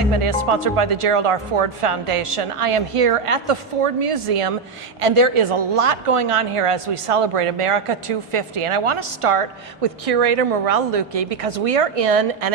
segment is sponsored by the Gerald R. Ford Foundation. I am here at the Ford Museum, and there is a lot going on here as we celebrate America 250. And I want to start with curator Morel Lukey, because we are in an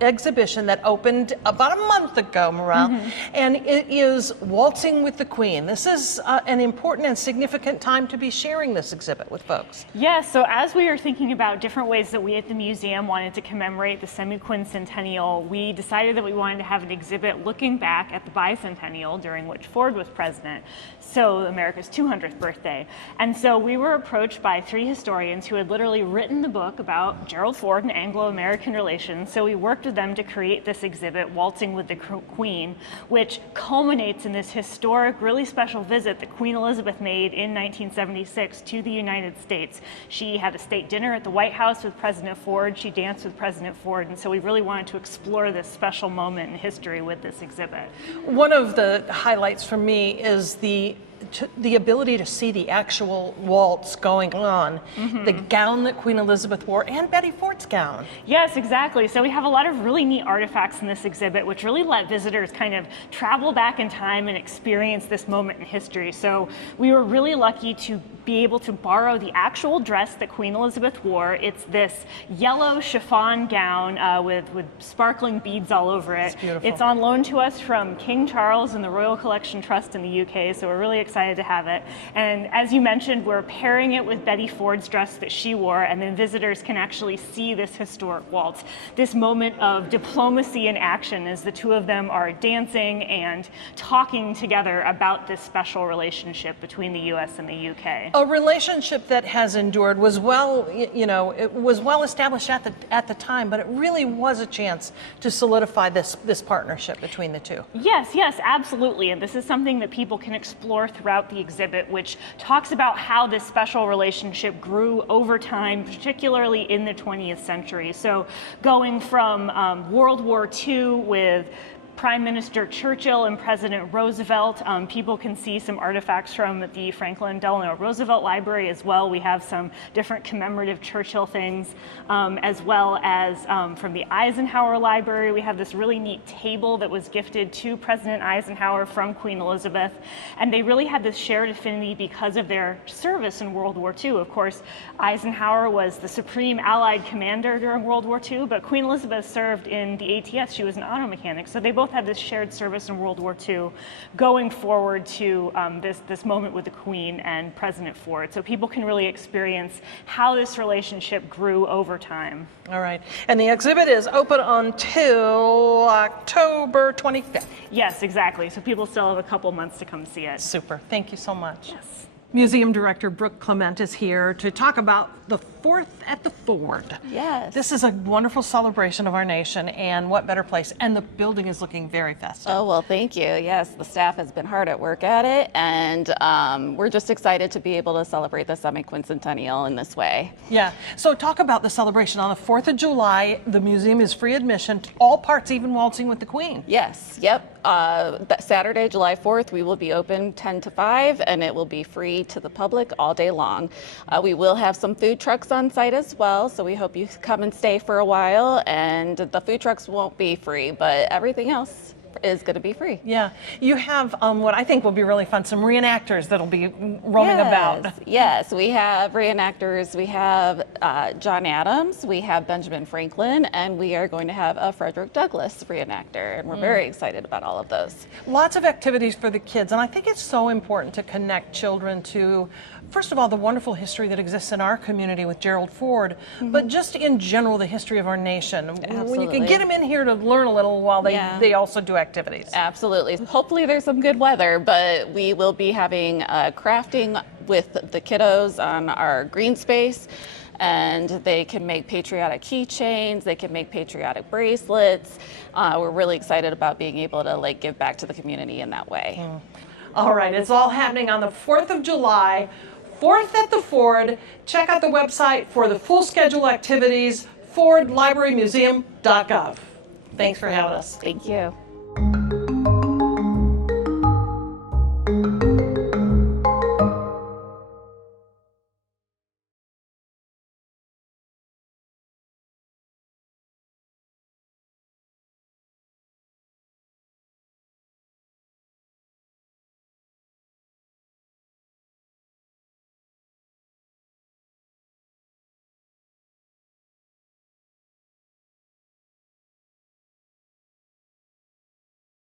exhibition that opened about a month ago, Morel, and it is Waltzing with the Queen. This is an important and significant time to be sharing this exhibit with folks. Yes, so as we are thinking about different ways that we at the museum wanted to commemorate the semi-quincentennial, we decided that we wanted to have an exhibit looking back at the bicentennial during which Ford was president, so America's 200th birthday. And so we were approached by three historians who had literally written the book about Gerald Ford and Anglo-American relations. So we worked with them to create this exhibit, Waltzing with the Queen, which culminates in this historic, really special visit that Queen Elizabeth made in 1976 to the United States. She had a state dinner at the White House with President Ford. She danced with President Ford, and so we really wanted to explore this special moment in history with this exhibit. One of the highlights for me is the ability to see the actual waltz going on, the gown that Queen Elizabeth wore, and Betty Ford's gown. Yes, exactly. So we have a lot of really neat artifacts in this exhibit, which really let visitors kind of travel back in time and experience this moment in history. So we were really lucky to be able to borrow the actual dress that Queen Elizabeth wore. It's this yellow chiffon gown with sparkling beads all over it. It's beautiful. It's on loan to us from King Charles and the Royal Collection Trust in the UK, so we're really excited to have it. And as you mentioned, we're pairing it with Betty Ford's dress that she wore, and then visitors can actually see this historic waltz, this moment of diplomacy in action as the two of them are dancing and talking together about this special relationship between the US and the UK. A relationship that has endured, was well, it was well established at the time, but it really was a chance to solidify this partnership between the two. Yes, absolutely. And this is something that people can explore throughout the exhibit, which talks about how this special relationship grew over time, particularly in the 20th century. So going from World War II with Prime Minister Churchill and President Roosevelt. People can see some artifacts from the Franklin Delano Roosevelt Library as well. We have some different commemorative Churchill things, as well as from the Eisenhower Library. We have this really neat table that was gifted to President Eisenhower from Queen Elizabeth. And they really had this shared affinity because of their service in World War II. Of course, Eisenhower was the supreme Allied commander during World War II, but Queen Elizabeth served in the ATS. She was an auto mechanic. So they both had this shared service in World War II going forward to this moment with the Queen and President Ford. So people can really experience how this relationship grew over time. All right. And the exhibit is open until October 25th. Yes, exactly. So people still have a couple months to come see it. Super. Thank you so much. Yes. Museum Director Brooke Clement is here to talk about the 4th at the Ford. Yes. This is a wonderful celebration of our nation, and what better place? And the building is looking very festive. Oh, well, thank you. Yes, the staff has been hard at work at it, and we're just excited to be able to celebrate the semi-quincentennial in this way. Yeah. So talk about the celebration. On the 4th of July, the museum is free admission to all parts, even Waltzing with the Queen. Yes, yep. That Saturday, July 4th, we will be open 10 to 5, and it will be free to the public all day long. We will have some food trucks on site as well, so we hope you come and stay for a while. And the food trucks won't be free, but everything else is going to be free. Yeah. You have what I think will be really fun, some reenactors that'll be roaming about. Yes, we have reenactors. We have John Adams, we have Benjamin Franklin, and we are going to have a Frederick Douglass reenactor, and we're very excited about all of those. Lots of activities for the kids, and I think it's so important to connect children to, first of all, the wonderful history that exists in our community with Gerald Ford, but just in general, the history of our nation. Absolutely. When you can get them in here to learn a little while they also do activities. Absolutely. Hopefully there's some good weather, but we will be having crafting with the kiddos on our green space, and they can make patriotic keychains, they can make patriotic bracelets. We're really excited about being able to give back to the community in that way. All right, it's all happening on the 4th of July, 4th at the Ford. Check out the website for the full schedule activities, fordlibrarymuseum.gov. Thanks for having us. Thank you.